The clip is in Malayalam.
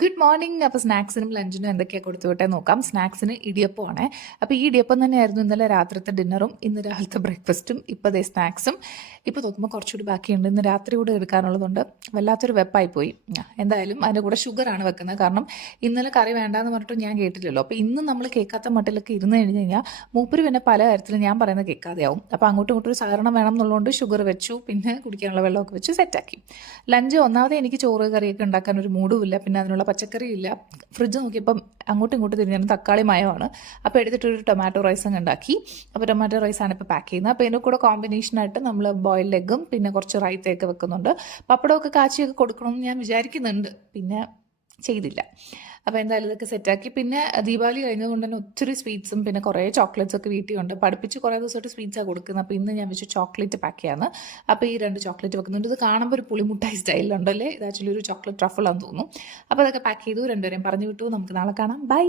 ഗുഡ് മോർണിംഗ് അപ്പോൾ സ്നാക്സിനും ലഞ്ചിനും എന്തൊക്കെയാണ് കൊടുത്തു വിട്ടേ നോക്കാം. സ്നാക്സിന് ഇടിയപ്പമാണ്. അപ്പോൾ ഈ ഇടിയപ്പം തന്നെയായിരുന്നു ഇന്നലെ രാത്രിത്തെ ഡിന്നറും ഇന്ന് രാവിലത്തെ ബ്രേക്ക്ഫാസ്റ്റും ഇപ്പോൾ ദേ സ്നാക്സും. ഇപ്പോൾ നോക്കുമ്പോൾ കുറച്ചുകൂടി ബാക്കിയുണ്ട്. ഇന്ന് രാത്രി കൂടെ എടുക്കാനുള്ളതുകൊണ്ട് വല്ലാത്തൊരു വെപ്പായി പോയി. എന്തായാലും അതിന്റെ കൂടെ ഷുഗറാണ് വെക്കുന്നത്. കാരണം ഇന്നലെ കറി വേണ്ടാന്ന് പറഞ്ഞിട്ട് ഞാൻ കേട്ടില്ലല്ലോ. അപ്പോൾ ഇന്ന് നമ്മൾ കേൾക്കാത്ത മട്ടിലൊക്കെ ഇരുന്ന് കഴിഞ്ഞ് കഴിഞ്ഞാൽ മൂപ്പര് പിന്നെ പല കാര്യത്തിലും ഞാൻ പറയുന്നത് കേൾക്കാതെയാവും. അപ്പോൾ അങ്ങോട്ടും ഇങ്ങോട്ടും ഒരു സഹകരണം വേണം എന്നുള്ളതുകൊണ്ട് ഷുഗർ വെച്ചു. പിന്നെ കുടിക്കാനുള്ള വെള്ളമൊക്കെ വെച്ച് സെറ്റാക്കി ലഞ്ച് ഒന്നാമത് എനിക്ക് ചോറ് കറിയൊക്കെ ഉണ്ടാക്കാൻ ഒരു മൂഡുമില്ല പിന്നെ അതിനുള്ള പച്ചക്കറിയില്ല. ഫ്രിഡ്ജ് നോക്കിയപ്പം അങ്ങോട്ടും ഇങ്ങോട്ടും തിരിഞ്ഞാൽ തക്കാളി മയമാണ്. അപ്പോൾ എടുത്തിട്ട് ഒരു ടൊമാറ്റോ റൈസ് അങ്ങ് ഉണ്ടാക്കി. അപ്പോൾ ടൊമാറ്റോ റൈസാണ് ഇപ്പോൾ പാക്ക് ചെയ്യുന്നത്. അപ്പോൾ ഇതിന്റെ കൂടെ കോമ്പിനേഷനായിട്ട് നമ്മൾ ബോയിൽഡ് എഗ്ഗും പിന്നെ കുറച്ച് റൈത്തയൊക്കെ വെക്കുന്നുണ്ട്. പപ്പടമൊക്കെ കാച്ചിയൊക്കെ കൊടുക്കണമെന്ന് ഞാൻ വിചാരിക്കുന്നുണ്ട്. പിന്നെ ചെയ്തില്ല. അപ്പോൾ എന്തായാലും ഇതൊക്കെ സെറ്റാക്കി. പിന്നെ ദീപാവലി കഴിഞ്ഞതുകൊണ്ട് തന്നെ ഒത്തിരി സ്വീറ്റ്സും പിന്നെ കുറേ ചോക്ലേറ്റ്സ് ഒക്കെ വീട്ടിലുണ്ട് പഠിപ്പിച്ച് കുറേ ദിവസമായിട്ട് സ്വീറ്റ്സാണ് കൊടുക്കുന്നത്. അപ്പോൾ ഇന്ന് ഞാൻ വെച്ച് ചോക്ലേറ്റ് പാക്ക് ചെയ്യാന്ന് അപ്പോൾ ഈ രണ്ട് ചോക്ലേറ്റ് വെക്കുന്നുണ്ട്. ഇത് കാണുമ്പോൾ ഒരു പുളിമുട്ടായി സ്റ്റൈലിലുണ്ടല്ലേ ഇത് ആക്ച്വലി ഒരു ചോക്ലേറ്റ് ട്രഫിളാന്ന് തോന്നുന്നു. അപ്പോൾ അതൊക്കെ പാക്ക് ചെയ്തു. രണ്ടുപേരെയും പറഞ്ഞു വിട്ടു. നമുക്ക് നാളെ കാണാം. ബൈ